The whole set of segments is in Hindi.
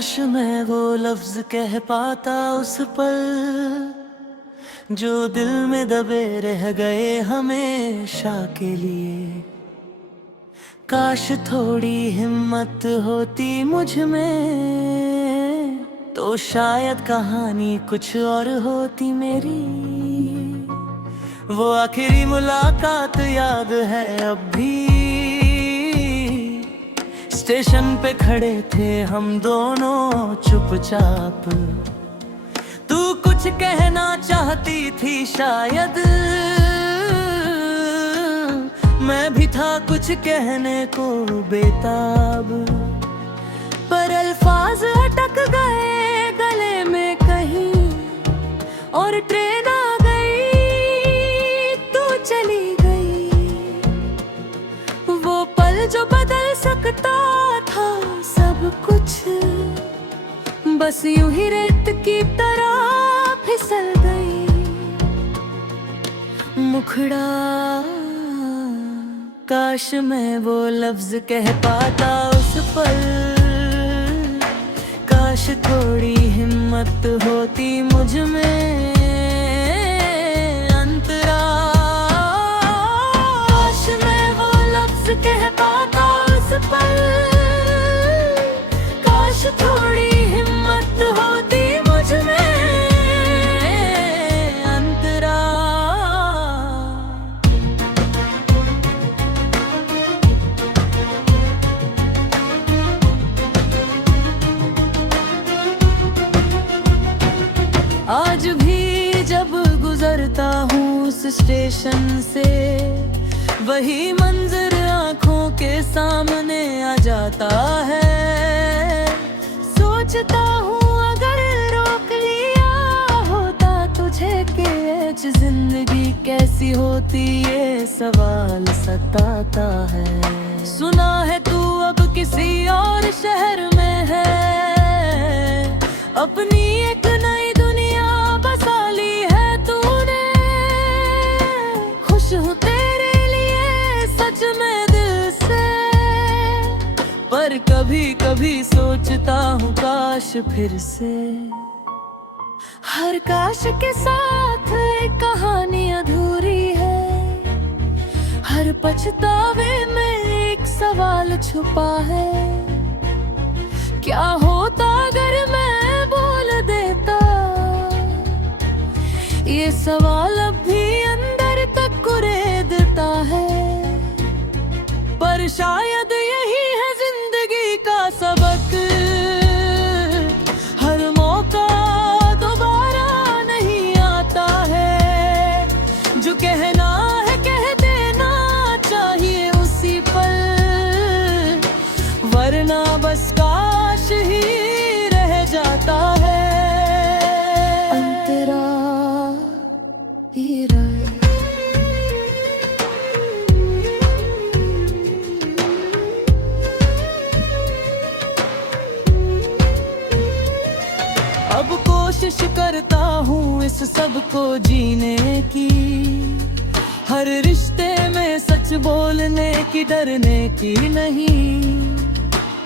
काश मैं वो लफ्ज कह पाता उस पल जो दिल में दबे रह गए हमेशा के लिए। काश थोड़ी हिम्मत होती मुझ में तो शायद कहानी कुछ और होती मेरी। वो आखिरी मुलाकात याद है अब भी, स्टेशन पे खड़े थे हम दोनों चुपचाप। तू कुछ कहना चाहती थी शायद, मैं भी था कुछ कहने को बेताब, पर अल्फाज अटक गए गले में कहीं और ट्रेन आ गई, तू चली गई। वो पल जो बदल सकता था सब कुछ, बस यूं ही रेत की तरह फिसल गई। मुखड़ा काश मैं वो लफ्ज कह पाता उस पल, काश थोड़ी हिम्मत होती मुझ में अंतरा। काश मैं वो लफ्ज कह पाता उस पल, काश थोड़ी हिम्मत होती मुझ में अंतरा। आज भी जब गुजरता हूँ उस स्टेशन से, वही मंजर आँखों के सामने आ जाता है। सोचता हूँ अगर रोक लिया होता तुझे कि आज जिंदगी कैसी होती, ये सवाल सताता है। सुना है तू अब किसी और शहर में है, अपनी एक नई दुनिया बसा ली है तूने। खुश हूँ तेरे लिए सच में दिल से, पर कभी कभी सोचता हूँ काश फिर से। हर काश के साथ एक कहानी अधूरी है, हर पछतावे में एक सवाल छुपा है। क्या होता अगर मैं बोल देता, ये सवाल अब भी अंदर तक कुरेदता है। पर शायद यही है जिंदगी का सबक, हर मौका दोबारा नहीं आता है। जो कहना है कह देना चाहिए उसी पल, वरना बस काश ही रह जाता है अंतरा ही रह। अब कोशिश करता हूँ इस सब को जीने की, हर रिश्ते में सच बोलने की, डरने की नहीं।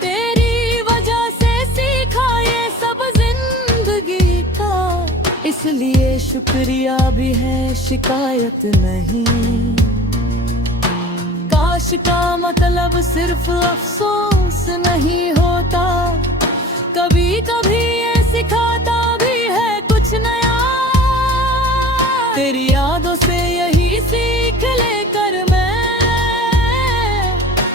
तेरी वजह से सीखा ये सब जिंदगी का, इसलिए शुक्रिया भी है शिकायत नहीं। काश का मतलब सिर्फ अफसोस नहीं होता, कभी कभी ये सिखाता भी है कुछ नया। तेरी यादों से यही सीख लेकर मैं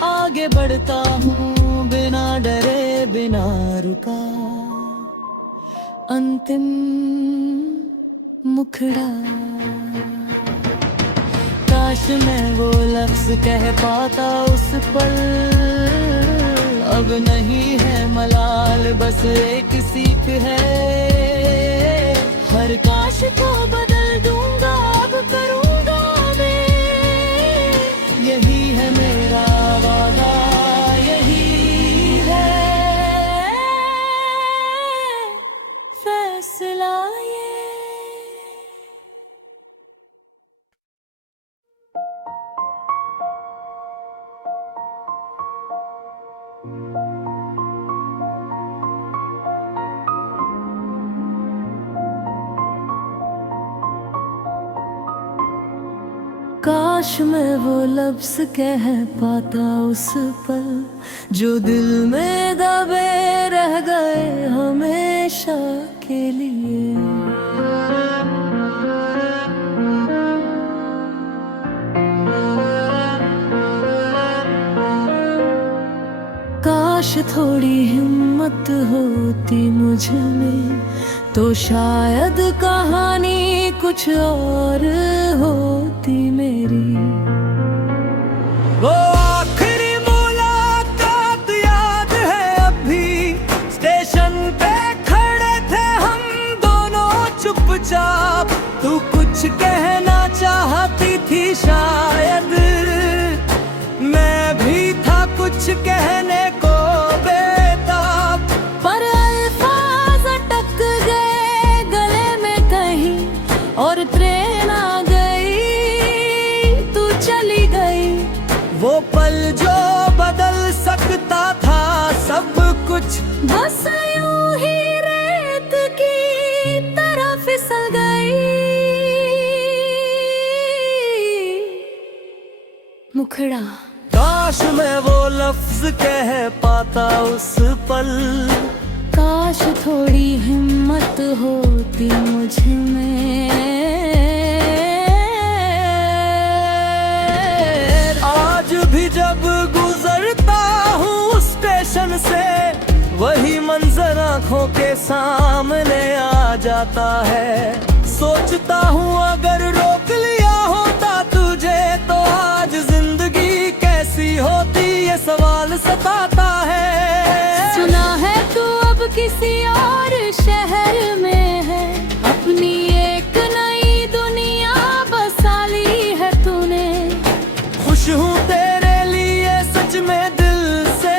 आगे बढ़ता हूँ, बिना डरे बिना रुका। अंतिम मुखड़ा काश मैं वो लफ्ज कह पाता उस पल, अब नहीं है मलाल बस एक सीख है। हर काश को बदल दूंगा अब करूंगा मैं, यही है मेरा वादा, यही है फैसला ये। काश मैं वो लफ्ज कह पाता उस पल जो दिल में दबे रह गए हमेशा के लिए। काश थोड़ी हिम्मत होती मुझ में तो शायद कहानी कुछ और होती मेरी। वो आखिरी मुलाकात याद है अभी, स्टेशन पे खड़े थे हम दोनों चुपचाप। तू कुछ कहना चाहती थी शायद, मैं भी था कुछ कहने को बेताब। पर अल्फाज अटक गए गले में कहीं और ट्रेन आ गई, तू चली गई। वो पल जो बदल सकता था सब कुछ, बस यूं ही रेत की तरह फिसल गई। मुखड़ा काश मैं वो लफ्ज कह पाता उस पल, काश थोड़ी हिम्मत होती मुझ में। आज भी जब गुजरता हूँ स्टेशन से, वही मंजर आंखों के सामने आ जाता है। सोचता हूँ अगर रोक लिया होता तुझे तो आज जिंदगी कैसी होती, ये सवाल सताता है। सुना है तू अब किसी और शहर में है, अपनी एक नई दुनिया बसा ली है तूने। खुश हूँ तेरे लिए सच में दिल से,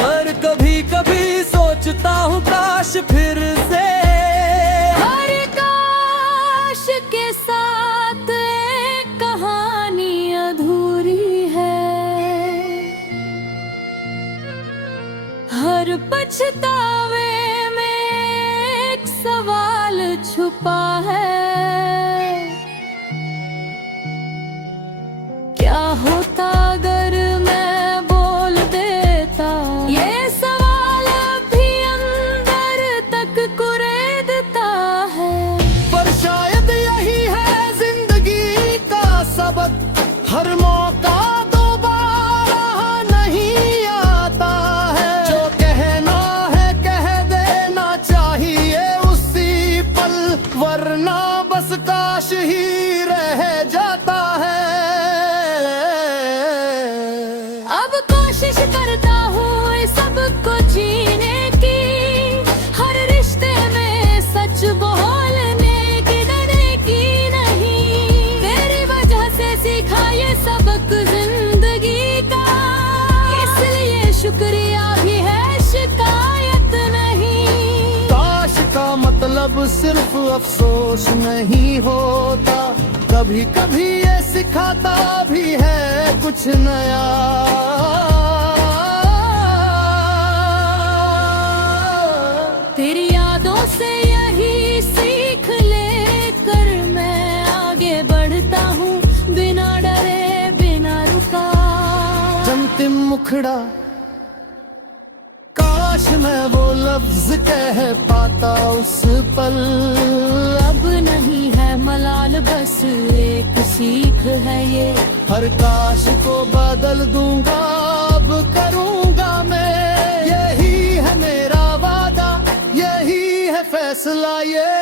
पर कभी कभी सोचता हूँ काश फिर से। हर काश के साथ एक कहानी अधूरी है, हर पछतावे में एक सवाल छुपा है। क्या होता अगर मैं बोल देता, ये सवाल अभी अंदर तक कुरेदता है। पर शायद यही है जिंदगी का सबक, हर मौका दोबारा नहीं आता है। जो कहना है कह देना चाहिए उसी पल, वरना बस काश ही रह जाता है। अब कोशिश करता हूँ इस सब को जीने की, हर रिश्ते में सच बोलने की डरने की नहीं। तेरी वजह से सीखा ये सबक जिंदगी का, इसलिए शुक्रिया भी है शिकायत नहीं। काश का मतलब सिर्फ अफसोस नहीं होता, कभी कभी ये सिखाता भी है कुछ नया। तेरी यादों से यही सीख लेकर मैं आगे बढ़ता हूँ, बिना डरे बिना रुका। अंतिम मुखड़ा काश मैं वो लफ्ज कह पाता उस पल। अब नहीं है मलाल बस एक सीख है ये, हर काश को बदल दूंगा अब करूंगा मैं। यही है मेरा वादा, यही है फैसला ये।